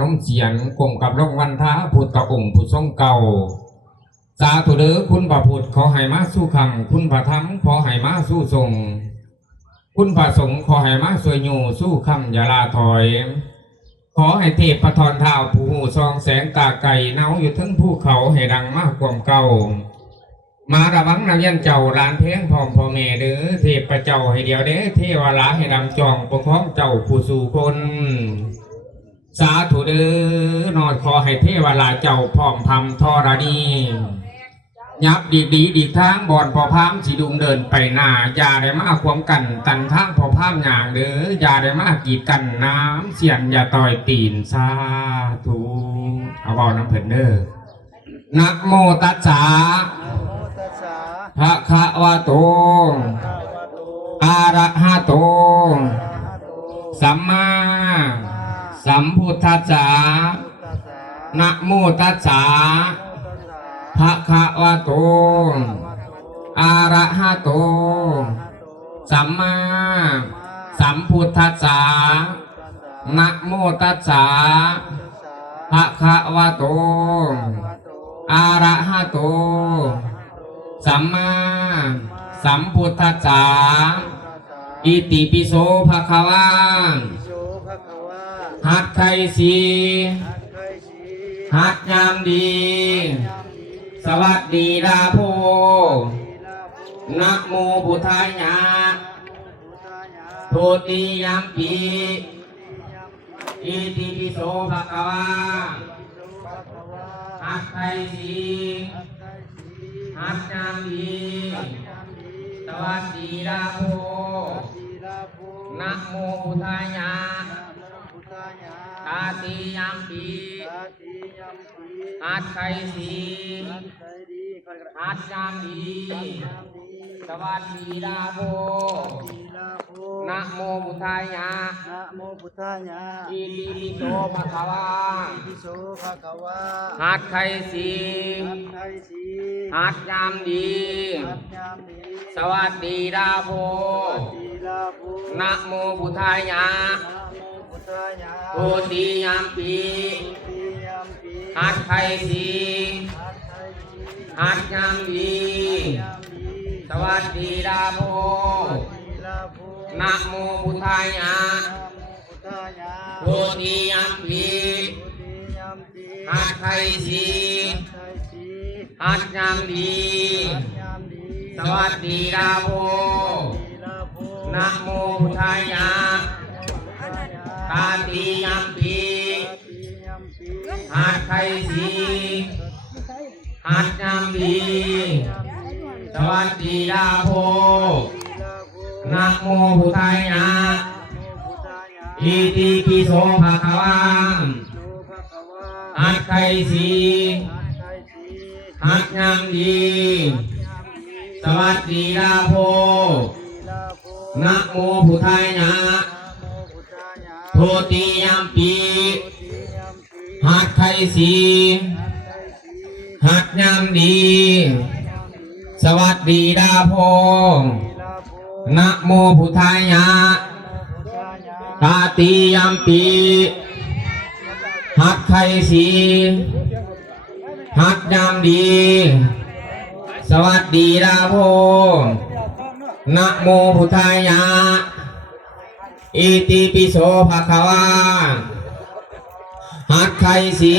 นมเสียนกลมกับลงวันท้าพุทธองค์ผู้ทรงเก่าสาธุเด้อคุณพระพุทธขอให้มาสู้คำคุณพระธรรมขอให้มาสู้ทรงคุณพระสงฆ์ขอให้มาสวยอยู่สู้คำอย่าลาถอยขอให้เทพประทอนเท้าผู้หูซองแสงตาไก่เนาอยู่ทั้งภูเขาให้ดังมากกว่าเก่ามาระวังนักยันเจ้าล้านเพ่งพร้อมพ่อแม่เด้อเทพประเจ้าให้เดียวเด้อเทวราให้ดำจองปกครองเจ้าผู้สู่คนสาธุเด้อนอดขอให้เทวราเจ้าพร้อมพำทรณียับดีทางบอนพอพามสีดุงเดินไปหน้าอย่าได้มาควมกันตันทางพอพามอย่างเด้ออย่าได้มากีดกันน้ำเสียนอย่าต่อยตีนสาธุเอาบอกน้ำเพิ่นเด้อนะโมตัสสะภะคะวะโตอะระหะโตสัมมาสัมพุทธัสสะนะโมตัสสะภะคะวะโตอะระหะโตสัมมาสัมพุทธัสสะนะโมตัสสะภะคะวะโตอะระหะโตสัมมาสัมพุทธัสสะอิติปิโสภะคะวะหัดไข่สีหัดยามดีสวัสดีลาโพนะโมพุทธายะโทติยามปีอิติปิโสภะคะวะหัดไข่สีหัดยามดีสวัสดีลาโพนะโมพุทธายะตาติยามปีหัดไข่สีหัดยามดีสวัสดีลาโพนะโมพุทธายะอิติปิโสภะคะวะหัดไข่สีหัดยามดีสวัสดีลาโพนะโมพุทธายะโทติยามปีหัดไข่สีหัดยามดีสวัสดีลาโพนะโมพุทธายะโทติยามปีหัดไข่สีหัดยามดีสวัสดีลาโพนะโมพุทธายะตาติยามปีหัดไข่สีหัดยามดีสวัสดีลาโพนะโมพุทธายะอิติปิโสภะคะวะหัดไข่สีหัดยามดีสวัสดีลาโพนะโมพุทธายะโทติยามปีหัดไข่สีหัดยามดีสวัสดีลาโพนะโมพุทธายะตาติยามปีหัดไข่สีหัดยามดีสวัสดีลาโพนะโมพุทธายะอิติปิโสภะคะวะหัดไข่สี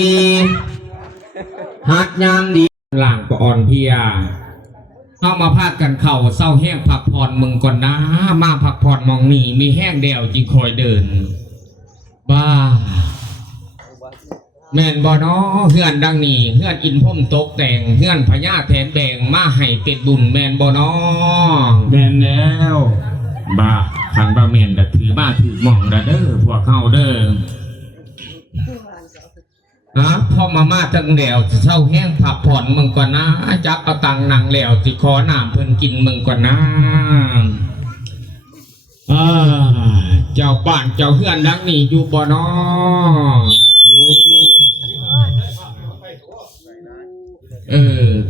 หัดยามดีหลังก็อ่อนเพลียเอามาพาดกันเข่าเศร้าแห้งพักผ่อนมึงก่อนนะมาพักผ่อนมองนี่มีแห้งเดี่ยวจิคอยเดินบ้าแม่นบ่เนาะเฮือนดังนี้เฮือนอินพ่มตกแต่งเฮือนพญาแถนแดงมาให้เป็ดบุญแม่นบ่เนาะแม่นแล้วบ้าขันบ่แม่นแต่ถือบ้าถือหม่องเด้อพวกเข้าเด้อพอมาจังเดี่ยวเศร้าแห้งผักผ่อนมึงก่อนนะจักเอาตังนางแล้วสิขอน้ำเพิ่นกินมึงก่อนนะเจ้าบ้านเจ้าเฮือนดังนี้อยู่บ่เนาะ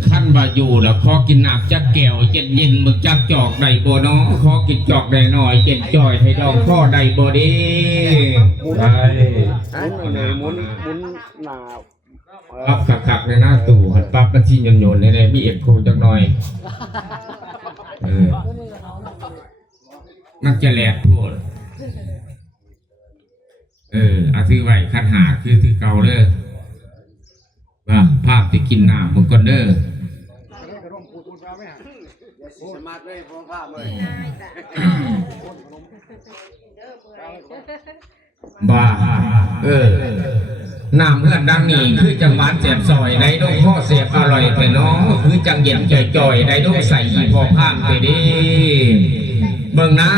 ขั้นบ่ อยู่แล้วขอกินน้ำจักแก้วเย็นเย็นมึกจักจอกใดบ่เนาะขอกินจอกได้หน่อยเย็นจ่อยให้ดองข้อใดบ่ดีไป หมุนหนา ปั๊บขักๆในหน้าตู่หันปั๊บมันที่โยนๆในมีเอ็ดโคจักหน่อยมันจะแหลกโพดเอาถือไว้คันหาคือถือเก่าเด้อว่าภาพที่กินน้ำมึงก่อนเด้อ สมาร์ทเลยพวงภาพเลย บ้าน้ำเพื่อนดังนี้คือจังหวานเจ็บซอยในดงข้อเสียบอร่อยแต่น้องคือจังเย็นจ่อยๆในดงใส่พอข้ามไปดิเบิ่งหน้า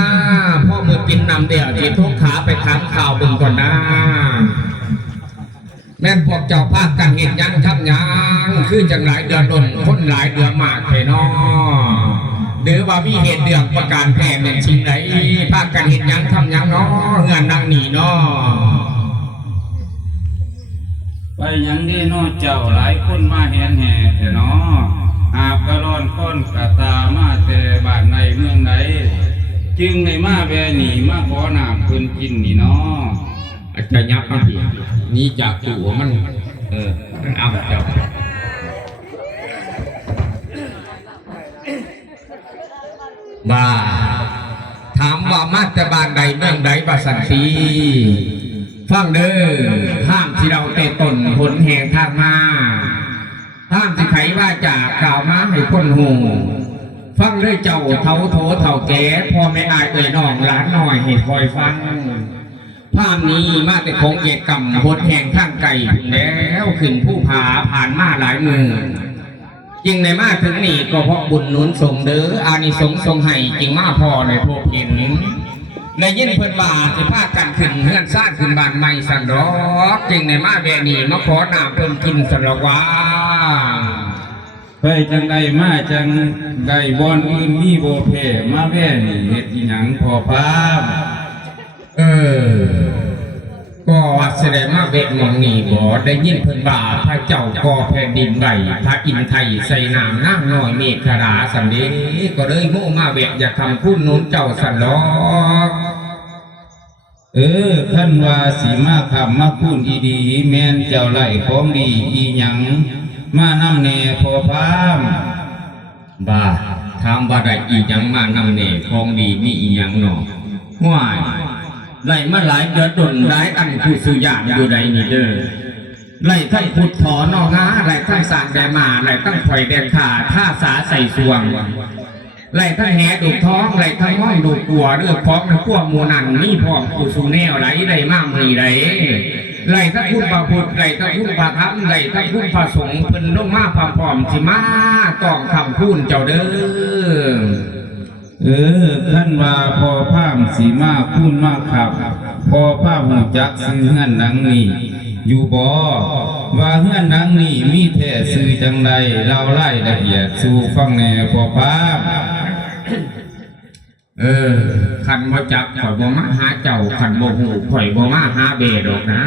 พ่อมือกินน้ำเดี่ยวจีทุกขาไปถามข่าวเบิ่งก่อนนะแม่นพวกเจ้าภาคกันเห็นยังทำยังคือจังหลายเดือนดนคนหลายเดือนมากแต่น้องหรือว่ามีเหตุเดือดประการแพร่เป็นชิงไหนภาคกันเห็นยังทำยังเนาะเงินดังนี้เนาะไปยังนี่นอเจ้าหลายคนมาแห่แต่เนาะหาบกระรอนก้นกระตามาแต่บ้านในเมืองไหนจึงในมาแวหนีมาขอน้ำคืนกินนี่เนาะอาจจะยับมาพี่นี่จากตัวมันเอาเจ้าบ้าถามว่ามาแต่บ้านใดเมืองใดบ้าสันสีฟังเด้อห้ามที่เราเตะตนผลแห่งทางมาห้ามที่ไขว่าจากกล่าวมาให้คนหูฟังเลยเจ้าเท่าโถเท่าแก่พ่อไม่อายน้องหลานน้อยให้คอยฟังภาพนี้มาแต่ของเกียรติกรรมผลแห่งทางไกลแล้วขึ้นผู้ผาผ่านมาหลายมือจริงในมาถึงนี่ก็เพราะบุญหนุนส่งเด้ออานิสงส์ทรงให้จริงมาพอในพวกเห็นในยินเพิ่นว่าสิพากันขึ้นเฮือนซ่านขึ้นบ้านใหม่สันดอกจริงในมาแวนี่มาขอน้ำเพิ่นกินสันดอกว่าไปจังใดมาจังใดบอนอื่นมีโบเพมาแว่นี่เฮ็ดอีหยังพอพามก็แสดงมาเวทมองนี่บ่ได้ยินเพิ่นว่าพระเจ้าก่อแผ่นดินใบพระอินทร์ไทยใส่น้ำนั่งน้อยเมฆขราสันเดก็เลยโม่มาเวทอยากทำคุณนุนเจ้าสันดอกขั้นว่าสีมาคำมาพูดดีๆแม่นเจ้าไล่ของดีอีหยังมานำแน่พอพามบ่าถามว่าได้อีหยังมานำแน่ของดีมีอีหยังหนอง่ายไล่มาหลายเดือนดนหลายอันผู้สุญญาอยู่ใดนี่เด้อไล่ทั้งขุดถอนองาไล่ทั้งสางแดมาไล่ทั้งข่อยแดนขาท่าสาใส่สวงไล่ทั้งแหดูท้องไล่ทั้งห้องดูกัวเรื่องของในขั้วมูนันนี่พร้อมผู้สูแนวไหลได้มากมีไรไล่ทั้งคุณพระพุทธไล่ทั้งคุณพระธรรมไล่ทั้งคุณพระสงฆ์เพิ่นลงมาพร้อมสิมาต้องคำพูนเจ้าเด้อขั้นว่าพอพามสีมาพูนมากครับพอพามหูจักซื้อเฮือนหนังนี่อยู่บ่ว่าเฮือนหนังนี่มีแท้ซื้อจังใดเราไล่ละเอียดสู่ฟังแน่พอพามขันบ่จับข่อยบ่มาหาเจ้าขันบ่หูข่อยบ่มาหาเบดอกนะ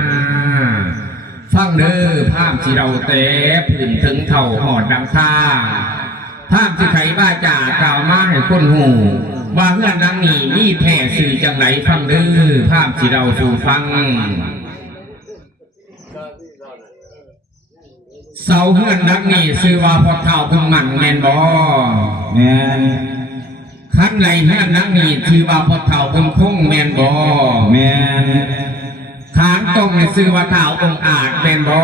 ฟังเด้อภาพที่เราเตะผื่นถึงเท่าหอดดังท่าภาพที่ไขบ้าจ่ากล่าวมาให้คนหูว่าเฮือนดังนี้มีแท้สื่อจังไหนฟังเด้อภาพที่เราสู่ฟังเสาเฮือนดังนี้ชื่อว่าพอเท่าพึ่งมันแมนบ่แมนขั้นไหนเฮือนดังนี้ชื่อว่าพอเท่าพึ่งคงแมนบ่แมนขางตรงในชื่อว่าเท่าองอาจแมนบ่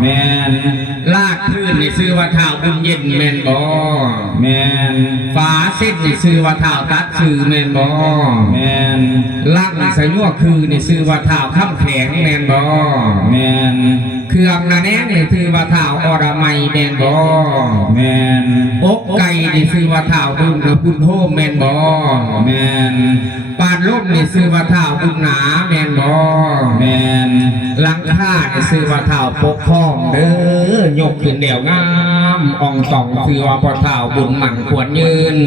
แมนลากพื้นในชื่อว่าเท่าบุญเย็นแมนบ่แมนฝาเส้นในชื่อว่าเท่าตัดชื่อแมนบ่แมนลังใส่ยั่วคือในชื่อว่าเท่าข้ามแข็งแมนบ่แมนเครื่องนาแน่ในชื่อว่าเท่าอรมัยแมนบ่แมนอกไก่ในชื่อว่าเท่าบุญบุญโฮมแมนบ่แมนปานลมในชื่อว่าเท่าบุญหนาแมนบ่แมนหลังคาในชื่อว่าเท่าปกครองเด้อยกขึ้นเดี่ยวงามอ่องต่องชื่อว่าพอเท่าบุญหมั่นควรยืน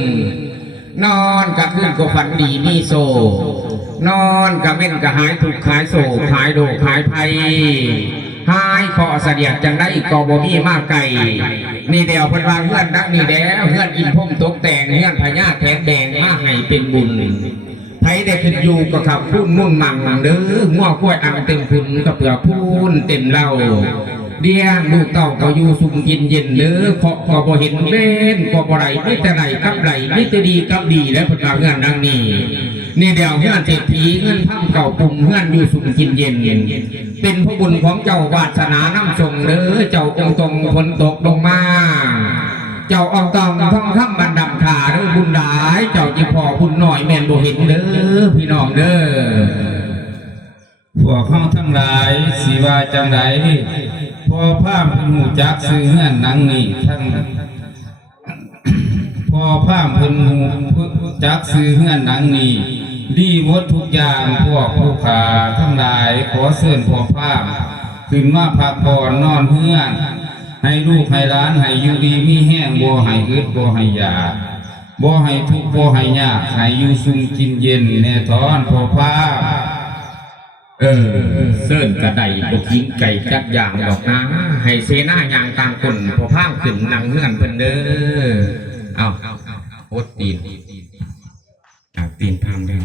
นอนกับขึ้นก็ฝันดีมีโซนอนกับเม่นกับหายถูกขายโศกขายโดขายภัย หายขอเสดียดจังได้ก็บ่มีมากไก่นี่เดียวเพิ่นว่าเฮือนนักนี่แด้เฮือนอินพรมตกแต่งเฮือนพญาแถนแดงมาให้เป็นบุญไผได้ขึ้นอยู่ก็ขับพูนมุ่นมั่งเด้องัวกล้วยอังเต็มพุนก็เปลือกพูนเต็มเหล้าเดียงลูกเต้าก็อยู่สุมกินเย็นเด้อเคาะก็บ่เห็นเล่นก็บ่ไหลมีแต่ไหลกับไหลมีแต่ดีกับดีแล้วเพิ่นว่าเฮือนดังนี้นี่เดียวเฮือนเศรษฐีเงินพังเก่าปุ่มเฮือนอยู่สุมกินเย็นเป็นพระบุญของเจ้าวาสนาน้ำทรงเด้อเจ้าองค์ตรงฝนตกลงมาเจ้าองค์ตองท่องคำบันดำขาเด้อบุญหลายเจ้าจีพอบุญหน่อยแม่นบ่เห็นเด้อพี่น้องเด้อพวกเขาทั้งหลายสิว่าจังไดพอภาพเพิ่นหูจักซื้อเฮือนหนังนี่ทั้งพอภาพเพิ่นหูจักซื้อเฮือนหนังนี่ดีหมดทุกอย่างพวกผู้ขาทั้งหลายขอเชิญพอภาพขึ้นมาพักผ่อนนอนเฮือนให้ลูกให้หลานให้อยู่ดีมีแห้งบ่ให้อึดบ่ให้อยากบ่ให้ทุกข์บ่ให้ยากให้อยู่ซุ่มกินเย็นแน่ทอนพอภาพเซิ่นกระไดบกยิงไก่จักอย่างดอกนะให้เสนาอย่างตามคนพอพามขึ้นนั่งเฮือนเพิ่นเด้อเอาโอดตีนตีนพามเด้อ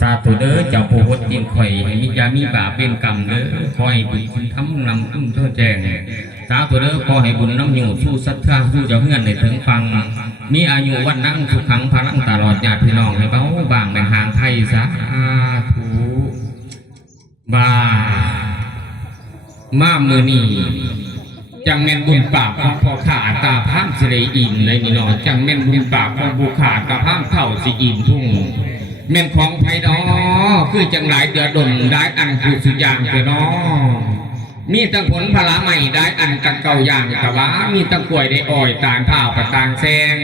สาธุเด้อเจ้าผู้วดกินข่อยให้มิยามีบาปเป็นกรรมเด้อขอให้บุญคุณทำนำตุ้มเท่าแจงสาธุเด้อขอให้บุญน้ำอยู่สู้ศรัทธาสู้เจ้าเงื่อนในถึงฟังมีอายุวันนั่งสุขังพลังตลอดญาติพี่น้องให้เบาบางในทางไทยสาธุบามามือนี่จังแม่นบุญปากของพ่อขาตาพามสิริอินเลยนี่เนาะจังแม่นบุญปากของบุขาตาพามเข่าสิอินทุ่งแม่นของไผดอคือจังหลายเดือดดนได้อันคือสุอย่างเถอะเนาะมีตั้งผลพลาใหม่ได้อันกันเก่าอย่างกะว่ามีตั้งกล้วยได้อ้อยตาลข้าวกับตาลแซง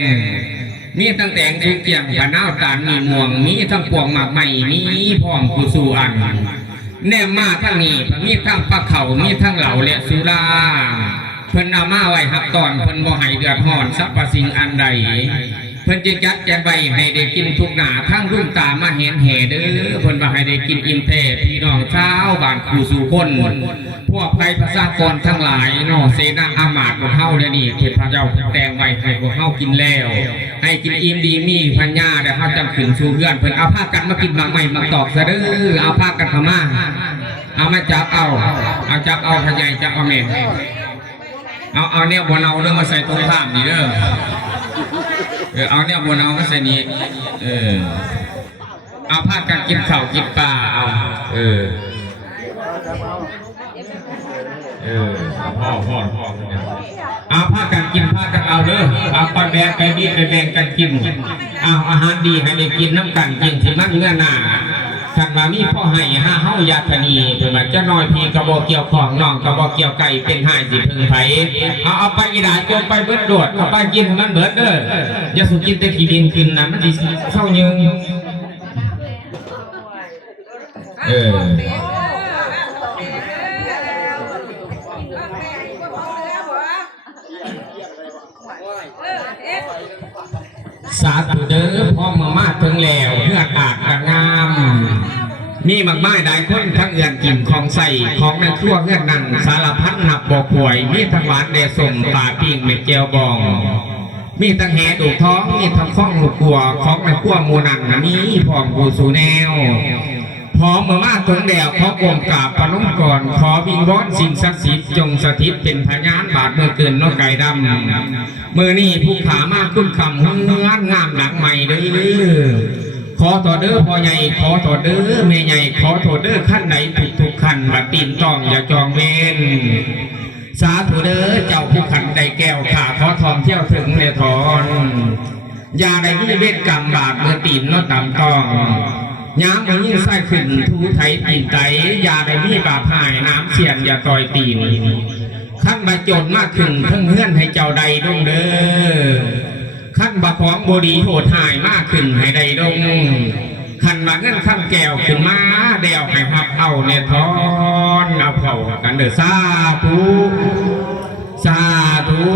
มีตั้งแตงสุกเกี่ยงผะน้าวตาลมีม่วงมีทั้งพวงหมากใหม่มีพร้อมกุสู่อันแน่มาทั้งนี้มีทั้งปลาเข่ามีทั้งเหล่าและสุราเพิ่นเอามาไว้ครับตอนเพิ่นบ่ให้เดือดร้อนสัพพสิ่งอันใดเพิ่นจึงจัดแจงไว้ให้ได้กินทุกหน้าทั้งรุ่นตามาเห็นแห่เด้อเพิ่นว่าให้ได้กินอิ่มแท้พี่น้องชาวบ้านคู่สู่คนพวกไพประชากรทั้งหลายเนาะเสนาอามาตย์ของเฮาเดี๋ยวนี้เทพเจ้าแต่งไว้ให้พวกเฮากินแล้วให้กินอิ่มดีมีปัญญาเดี๋ยวเฮาจะขึ้นสู่เฮือนเพิ่นเอาผ้ากันมากินบางใหม่มาตอกซะเด้อเอาผ้ากันเข้ามาเอามาจับเอาจับเอาพญายจับเอาแม่เอาเนี่ยบนเอาเรื่องมาใส่ตรงข้ามนี่เด้อเอาเนี่ยบนเอามาใส่นี่เอาผ้ากันกินข้าวกินปลาเอาพ่อเอาผ้ากันกินผ้ากันเอาเด้อเอาไปแบ่งไปดีไปแบ่งกันกินเอาอาหารดีให้ได้กินน้ำกันกินที่มันเงื่อนหน้าขันว่ามีพ่อให้ห้าเฮายาธนีเผื่อมันจะน้อยพีกระบอกเกี่ยวของน้องกระบอกเกี่ยวไก่เป็นหายสิพึงไผเอาไปอีหลาจมไปเบิดโดดเอาไปกินมันเบิดเด้ออย่าสุกินแต่ขี้ดินกินนะมันสิเข้ายืงสาธุเด้อพ่อมาถึงแล้วเพื่ออากาศงามมีมากมายได้คนทั้งเอื้อนกินของใส่ของในครัวเอื้อนนั่นสารพัดหับบอกป่วยมีทั้งหวานแดสมป่าปิ้งเม็ดเจียวบองมีทั้งแห่ดูท้องมีทั้งข้องลูกกัวของในครัวมูนันมีพร้อมกูสู่แนวพร้อมมาถึงแล้วขอกรมกราบปนุ่มก่อนขอวิงวอนสิ่งศักดิ์สิทธิ์จงสถิตเป็นพยานบาดเมื่อเกินนกไก่ดำมือนี่ผู้ขามากขึ้นคำงานงามหนักใหม่เด้อขอต่อเด้อพ่อใหญ่ขอต่อเด้อแม่ใหญ่ขอต่อเด้อขั้นไหนทุกขั้นบัดตีนต้องอย่าจองเวรสาธุเด้อเจ้าผู้ขันใดแก้วขาขอทองเที่ยวถึงเลทอนอย่าได้มีเวทกรรมบาปเมื่อตีนนอต่ำต้องย้ำมันยิ่งไส้ขึ้นทูไถตีนไตอย่าได้มีบาปหายน้ำเสียนอย่าต่อยตีนขั้นมาโจรมากขึ้นเพิ่งเงื่อนให้เจ้าใดดงเด้อขั้นบาของบดีโหดหายมากขึ้นให้ใดดงขั้นมาเงื่อนขั้นแก้วขึ้นมาเดี่ยวให้พับเอาเนี่ยทอนเอาเผากันเด้อสาธุสาธุ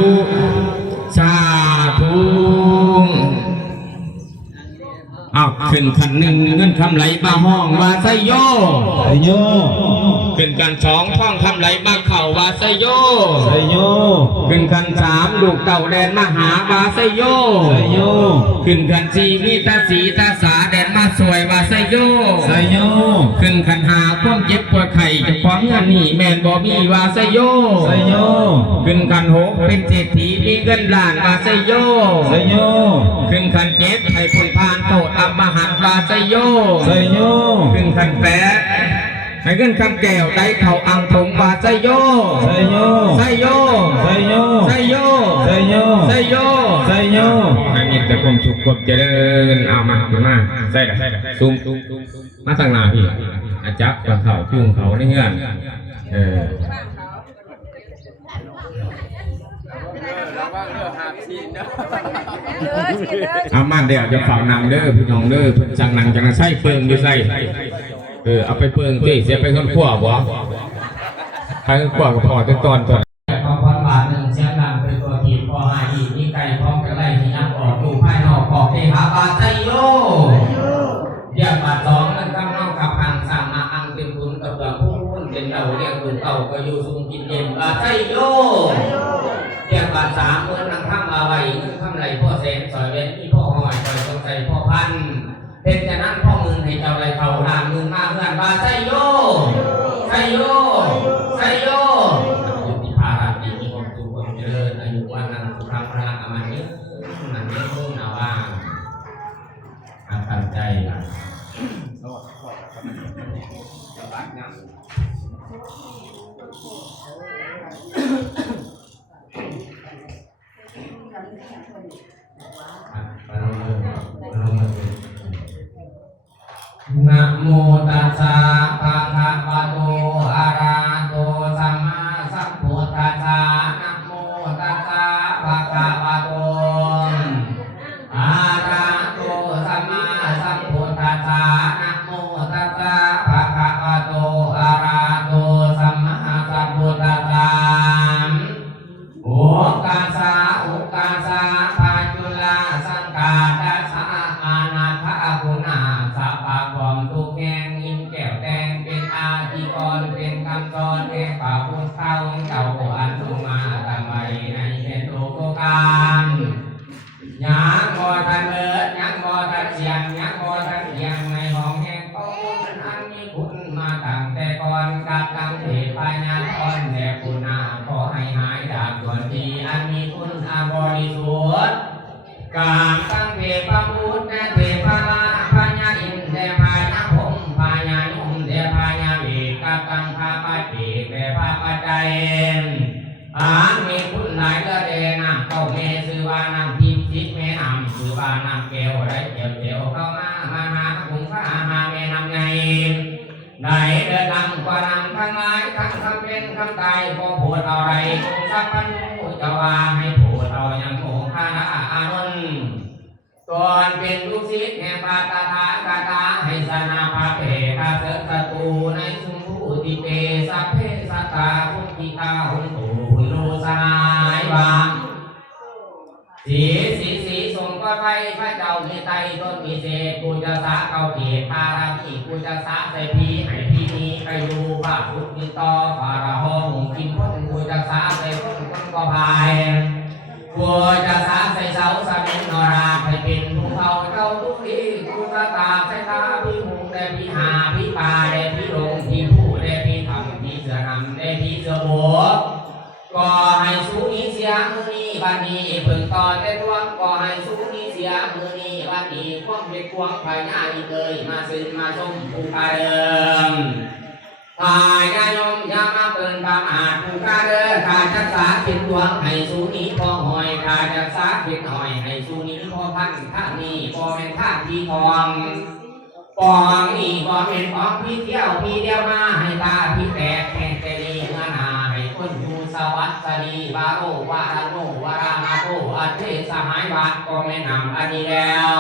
สาธุ ขึ้นขันหนึ่งเงินคำไหลมาห้องว่าไซโย ไซโย ขึ้นขันสองท่องคำไหลมาเข่าว่าไซโย ไซโย ขึ้นขันสามลูกเต่าแดนมาหาว่าไซโย ไซโย ขึ้นขันสี่มีตาสีตาสาแดนมาสวยว่าไซโย ไซโย ขึ้นขันหาความเจ็บปวดไข่จะฟ้องเงินนี่แมนบ่มีว่าไซโย ไซโย ขึ้นขันหกเป็นเศรษฐีมีเงินล้านว่าไซโย ไซโย ขึ้นขันเจ็ดให้ผลพานโตดอัมมหันต์ว่าไซโย ไซโย ขึ้นขันแปดให้เงินคำแก้วได้เข่าอังถงว่าไซโย ไซโย ไซโย ไซโย ไซโย ไซโย ไซโย ไซโย ให้มีแต่ความสุขความเจริญเอามาใส่ละซูมมาตั้งหน้าพี่อาจับกับเขาจุ่งเขาในเงื่อนระวังเรื่องหาซีนเนาะ เอามาเดี๋ยวจะฝากนำเด้อพี่น้องเด้อเพิ่นสั่งหนังจังใส่เปิงอยู่ใส่เอาไปเปิงที่เสียไปคนขั้วบ่ไปคนขั้วก็พอตอนพอพันบาทหนึ่งเสียงดังเป็นตัวทีพอหายมีไก่พร้อมกันไล่ที่นักออกอยู่ภายนอกออกเทหาบาไซโยเรียกบาทสองนั่นคำน้องกับพังสามมาอังเป็นคุณกับเรื่องผู้หุ้นเป็นเต่าเรียกคุณเต่าก็อยู่ซุ่มกินเย็นบาไซโยเรียกบาทสามเหมือนนังข้ามมาไว้เงินข้ามไหลพ่อแสนสอยเว้นที่พ่อหอยคอยสงสัยพ่อพันเป็นฉะนั้นพ่อมึงให้เจ้าไรเขาหามึงมาเพื่อนบาไซโยไซโยไซโยที่พาราดีมีความสุขความเจริญอายุวันนั้นสุขภาพร่างกายมันนี้นั่นเองรุ่งนาว่าตั้งใจนะโมตัสสะภะคะวะโตอะระหะโตสัมมาสัมพุทธัสสะนะโมตัสสะภะคะวะโตอะระหะโตสัมมาสัมพุทธัสสะนะโมตัสสะภะคะวะโตอะระหะโตสัมมาสัมพุทธัสสะโอกาสะภาจุลาสังกาตัสสะอานาถะกุณาสัพพะความทุกข์แห่งอินแก้วแดงเป็นอาธิกรเป็นคำสอนแห่งป่าพุทธเจ้าอันทรงมาตั้งไว้ในแผ่นโลกกาลยังบ่ทันเลิศยังบ่ทันเสียงยังบ่ทันเสียงในห้องแห่งของคุณอันมีคุณมาตั้งแต่ก่อนกับตั้งเทพญาตอนแด่คุณาขอให้หายจากส่วนที่อันมีคุณอาบริสุทธิ์กามตั้งเทพบุตรและเทพลาพญาอินทร์และพญาพรหมพญายุมและพญาเวกกับกังพาปเจกและพาปัจจัยมีคุณหลายเลือดแดงน้ำเต้าเมซื้อว่าน้ำทิพย์ทิพย์แม่น้ำซื้อว่าน้ำแก้วไรเกี่ยวเกี่ยวเข้ามาหาคุ้งข้าหาแม่น้ำไงได้เดินนำกว่านำทั้งหลายทั้งคำเป็นคำตายพอพูดอะไรคงสัพพัญญูจะว่าให้พูดเอาอย่างโมฆะอานนท์ตอนเป็นลูกศิษย์แห่งปาตถาคตาให้สนาภาเพคาเสตตูในสุภูติเปสัพเพสัตตาคุกิกาหุนตูหุนโลสหายวางสีทรงก็ไปพระเจ้ามีไตต้นมีเศษกูจะสาเกาเกตพารามีกูจะสาใส่พีให้พีนี้ไปดูพระพุทธต่อพาราห้องกินพ้นกูจะสาใส่พ้นคนก็พายกูจะสาใส่เสาสมิงนราให้เป็นภูเขาเจ้าทุกทีกูจะตาใส่ตาพี่หูแต่พี่หาพี่ปาแต่พี่ลงพี่ผู้แต่พี่ทำพี่เสือนำแต่พี่เสือโบก็ให้สูงนี้เสียมือนี้วันนี้เพิ่งต่อแต่ดวงก็ให้สูงนี้เสียมือนี้วันนี้ควงไปควงพญาอีเลยมาซึมมาชมภูกาเดิมพายายมยามาเปิดประมาทภูกาเดิมขาจักษาเขียนดวงให้สูงนี้พอหอยขาจักษาเขียนหอยให้สูงนี้พอพันท่านี้พอแม่นท่าที่ทองปองนี่พอเป็นของพี่เที่ยวพี่เดียวมาให้ตาพี่แตกแข่งแต่ดีเมื่อนาให้คนอยู่สวัสดีบาโรวาราโนวารามาโตอัตเทสหายวัดก็ไม่นำอันนี้แล้ว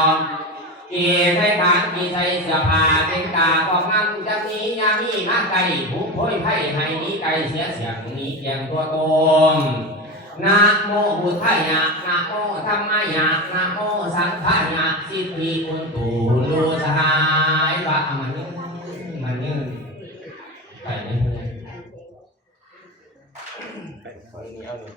กีใช้ฐานกีใช้เสื้อผ้าเป็นกาของมันจะมียามีมาไก่ผู้โผยไผ่ให้นี้ไก่เสียงนี้แกงตัวโตม นะโมพุทธายะนะโมธัมมายะนะโมสังฆายะสิทธิอุตุลูสหายวะมันยืนไปนี่เพื่อนคนนี้เอาเลย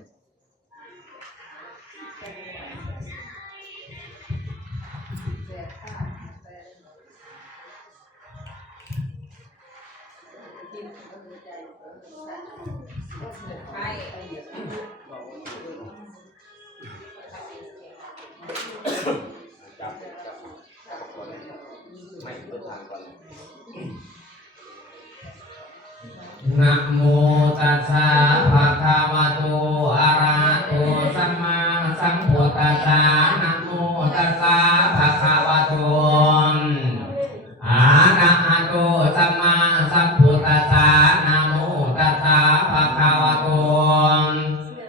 นะโมตัสสะภะคะวะโตอะระหะโตสัมมาสัมพุทธัสสะนะโมตัสสะภะคะวะโตอะระหะโตสัมมาสัมพุทธัสสะนะโมตัสสะภะคะวะโต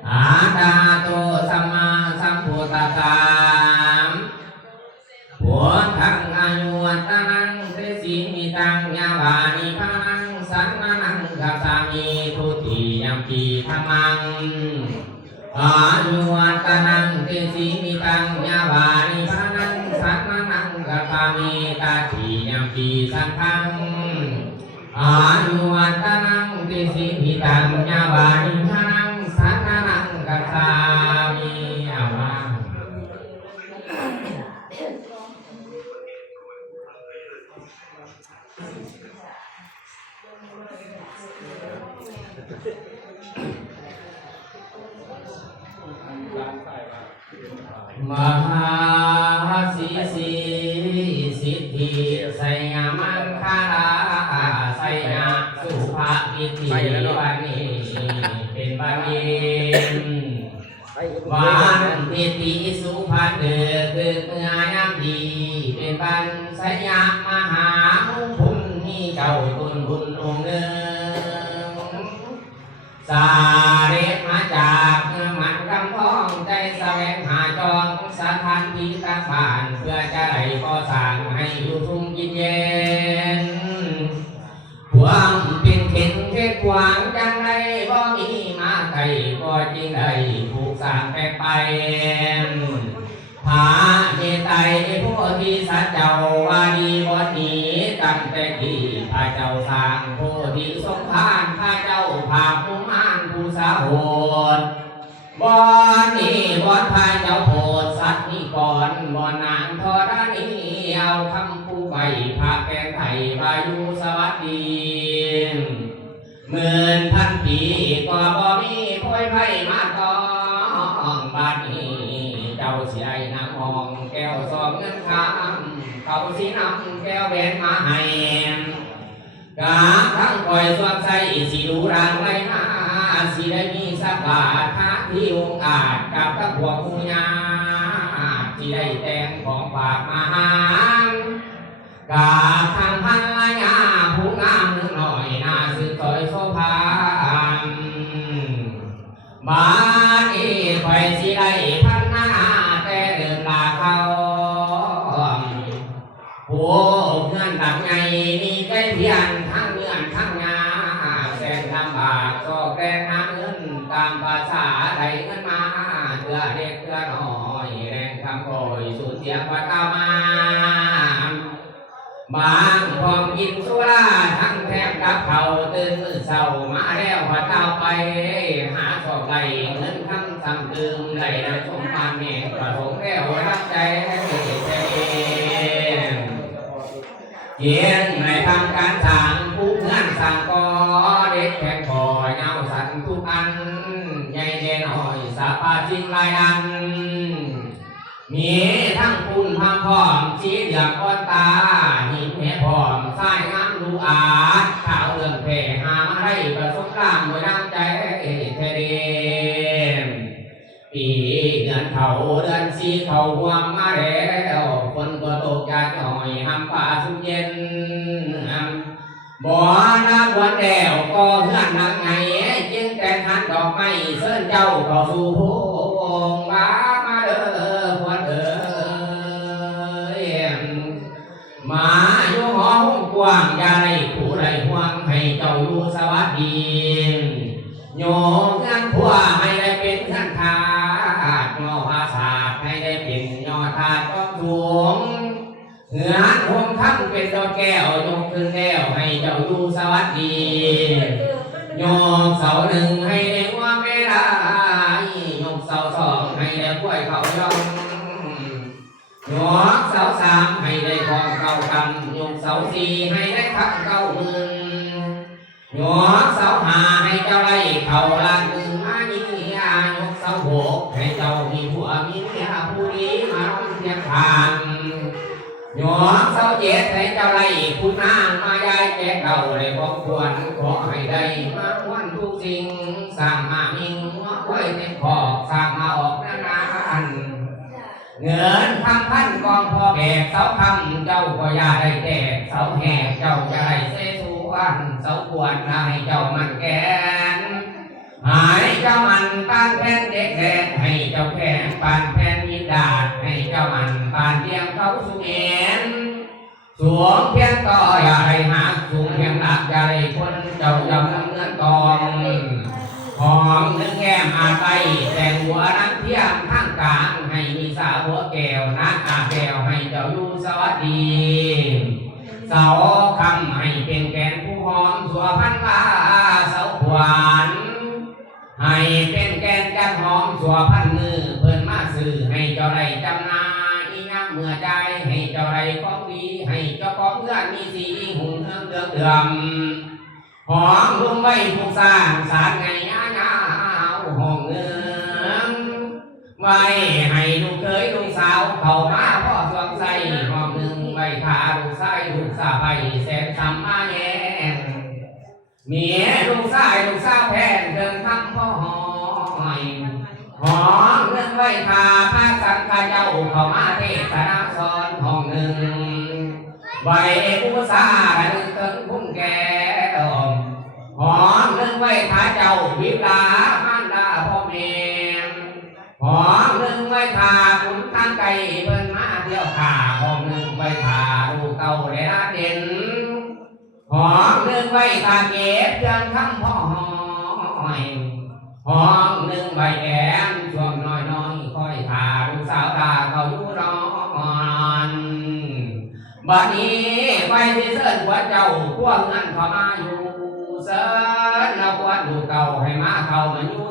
อะระหะโตสัมมาสัมพุทธัสสะพุทธังอายุวัตนังเตสิมิตังยาวานิพานังสันนังกัสสามิทุติยัมปีธัมมังอายุวัตนังเตสิมิตังยาวานิพานังสันนังกัสสามิตติยัมปีสังฆังอายุวัตนังเตสิมิตังยาวานิพานังสันนังกัสสามิอามามหาสีสีสิทธิไสยมังคาราไสยสุภาพิธีวันนี้เป็นบัณฑิตวันพิธีสุภาเกิดเมื่อยามดีเป็นบัณไสยมหามงคลมีเจ้าตุนบุญองค์หนึ่งสาเร็จมาจากเมืองมันกำท้องใจแสวงหาจองสถานที่ตั้งบ้านเพื่อจะได้ก่อสร้างให้อยู่ทุ่งกินเย็นความเป็นเข็นเทศขวางจังไรบ่มีมาไกลก็จริงได้ผูกสร้างแปลกไปผาเมตไตรผู้ที่สัจเจ้าวาดีบทนี้ตั้งแต่ที่พระเจ้าสร้างผู้ที่ทรงทานพระเจ้าภาคมุมานผู้สาโหดบ่นี้บ่พระเจ้าโพดสัตว์นิกรบ่นางธรณีเอาคำผู้ใบพระแกงไทยวายุสวัสดีหมื่นพันปีก็บ่มีโพยไผ่มาต้องบาดนี้เจ้าสิได้นำมองแก้วซองเงินคำเขาสินำแก้วแหวนมาให้กาทั้งคอยสวมใส่สิดูรางไรมาสิได้มีสักบาทท่าที่องค์อาจกับตะพวกมูญาสิได้แต่งของฝากมาหากาทางพันละยาผู้งามนึกหน่อยน่าสื่อต่อยโซภาบาดีคอยสิได้พันหน้าแต่เดินลาเขาผู้เงื่อนดับไงมีใจเพียรทั้งเงื่อนทั้งงาแสนลำบากก็แกงหาเงินตามภาษาใดเงินมาเพื่อเด็กเพื่อน้อยแรงคำโปรยสูญเสียกว่าเก้ามาบางพองกินสุราทั้งแทบกับเขาตื่นมือเศร้ามาแล้วพอเจ้าไปหาสอบไหลเงินทั้งสั่งตื่มไหลได้สมความแม่ประสงค์แล้วรับใจเกียงในทำการสั่งผู้เงื่อนสั่งก็เด็กแข่งคอเงาสั่นทุกอันใหญ่แน่หน่อยสาปาจิงลายอันมีทั้งคุณพามพร้อมชี้เหลืองก้อนตาหินแห่พร้อมสายงามดูอาจข่าวเรื่องแผ่หามาให้ประสบการณ์โดยดังใจเทเดปีเดือนเขาเดือนสีเขาห่วงมาแล้วคนก็ตกยากหน่อยห้ำป่าสุเย็นบ่อนักวันแดวก็เพื่อนนักไงจึงแต่งหันดอกไม้เส้นเจ้าเข้าสู่โพงบ้ามาเด้อพวดเอ้ยมาอยู่หอห้องกว้างอย่าได้ผู้ใดห่วงให้เจ้าอยู่สวัสดีโยงงานผัวให้ได้เป็นท่านทา ยอดถาดก้องสูงเหนือหงคำเป็นดอกแก้วยกขึ้นแล้วให้เจ้าอยู่สวัสดียกเสาหนึ่งให้ได้ว่าไม่ได้ยกเสาสองให้ได้กล้วยเขาย่องยกเสาสามให้ได้ของเก่าคำยกเสาสี่ให้ได้คำเก่าหมื่นยกเสาห้าให้เจ้าไร่เขาล้านหนึ่งมานี่ยกเสาหกให้เจ้ามีผัวมีเมียผู้ดีมาร่วมเพียงทางยกเสาเจ็ดให้เจ้าไร่ผู้นางมายายแจกเก่าเลยบอกควรขอให้ได้มาวันทุกสิ่งสร้างมามิ่งไว้เต็มขอบสร้างมาออกนานเงิน1,000 กองพอแบกเสาคำเจ้าก็อย่าได้แตกเสาแหกเจ้าจะได้เสสวนเสาควรให้เจ้ามันแกนหายเจ้ามันปานแผ่นเด็กแดงให้เจ้าแข็งปานแผ่นยินดาดให้เจ้ามันปานเทียงเขาสุเอ็นสวมเพียงต่ออย่าได้หักสูงเพียงหลักอย่าได้คนเจ้าอย่าเงินกองหอมเนื้อแก้มอาไปแต่หัวนั้นเทียมข้างกลางให้มีสาวหัวแก้วนักอาแก้วให้เจ้าอยู่สวัสดีเสาคำให้เป็นแกนผู้หอมสัวพันมาเสาขวานให้เป็นแกนจันหอมสัวพันมือเพิ่นมาซื้อให้เจ้าได้จำนาอีงามเมื่อใจให้เจ้าได้ของดีให้เจ้าของเงื่อนมีสีหุ่งเฮืองเดือมหอมรวมไว้ผูกสร้างสารไงยาวห้องเงินไว้ให้ลูกเคยลูกสาวเข้ามาพ่อสวงใส่ห้องหนึ่งไว้ขาลูกชายลูกสาวไปแสนทำมาแย่เมียลูกชายลูกสาวแพนเดินทำพ่อหอยหอมเงินไว้ขาพระสังฆเจ้าเข้ามาเทศนาสอนห้องหนึ่งไว้ผู้สาหนึ่งเกินพุ่งแก่หอมเงินไว้ขาเจ้าวิลามันดาพ่อแม่หอมเงินไว้ขาขุนทางไก่เพิ่นมาเที่ยวขาหอมเงินไว้ขาลูกเก่าได้ละเด่นหอมเงินไว้ขาเก็บเพียงคำพ่อหอยหอมเงินไว้แอมช่วงน้อยๆค่อยขาลูกสาวตาเขาอยู่นอนบัดนี้ไปที่เสิร์นหัวเจ้าพวกนั้นเขามาอยู่เสิร์นเราควรดูเก่าให้มาเขามาอยู่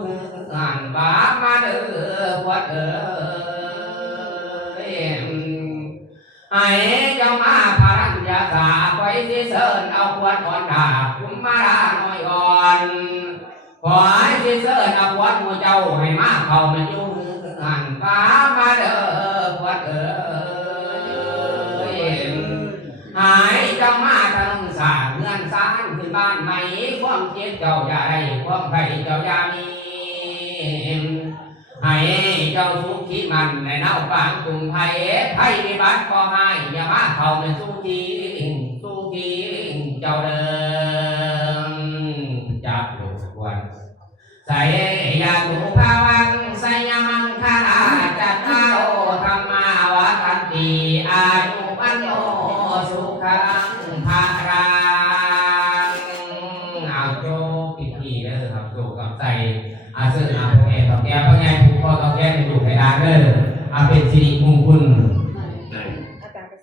งานบาปมาเด้อพวดให้เจ้ามาพารัญญาสาไปที่เสิร์นเอาขวดอ่อนดาบคุ้มมาลาน้อยอ่อนขอให้ที่เสิร์นเอาขวดหัวเจ้าให้มาเขามาอยู่งานบาปมาเด้อพวดหายเจ้ามาทางสาเงินสารขึ้นบ้านใหม่ความเจ็บเจ้าใหญ่ความไข่เจ้าอยามีให้เจ้าสุขที่มันในเน่าฟางกรุงไทยไทยวิบัติก็ให้อย่ามาเข้าในสู้ทีเจ้าเดิมจับลูกวันใส่ยาถูภาวังใส่ยามังคาราจัดเท้าธรรมาวะคันตีอายุวันโนสุขังภารังเอาโจพิธีเด้อครับโจกับใส่อาเสนอาแก่ต่อแก่พ่อใหญ่ผู้พ่อต่อแก่ในลูกในดาเด้ออาเป็นสิริมงคล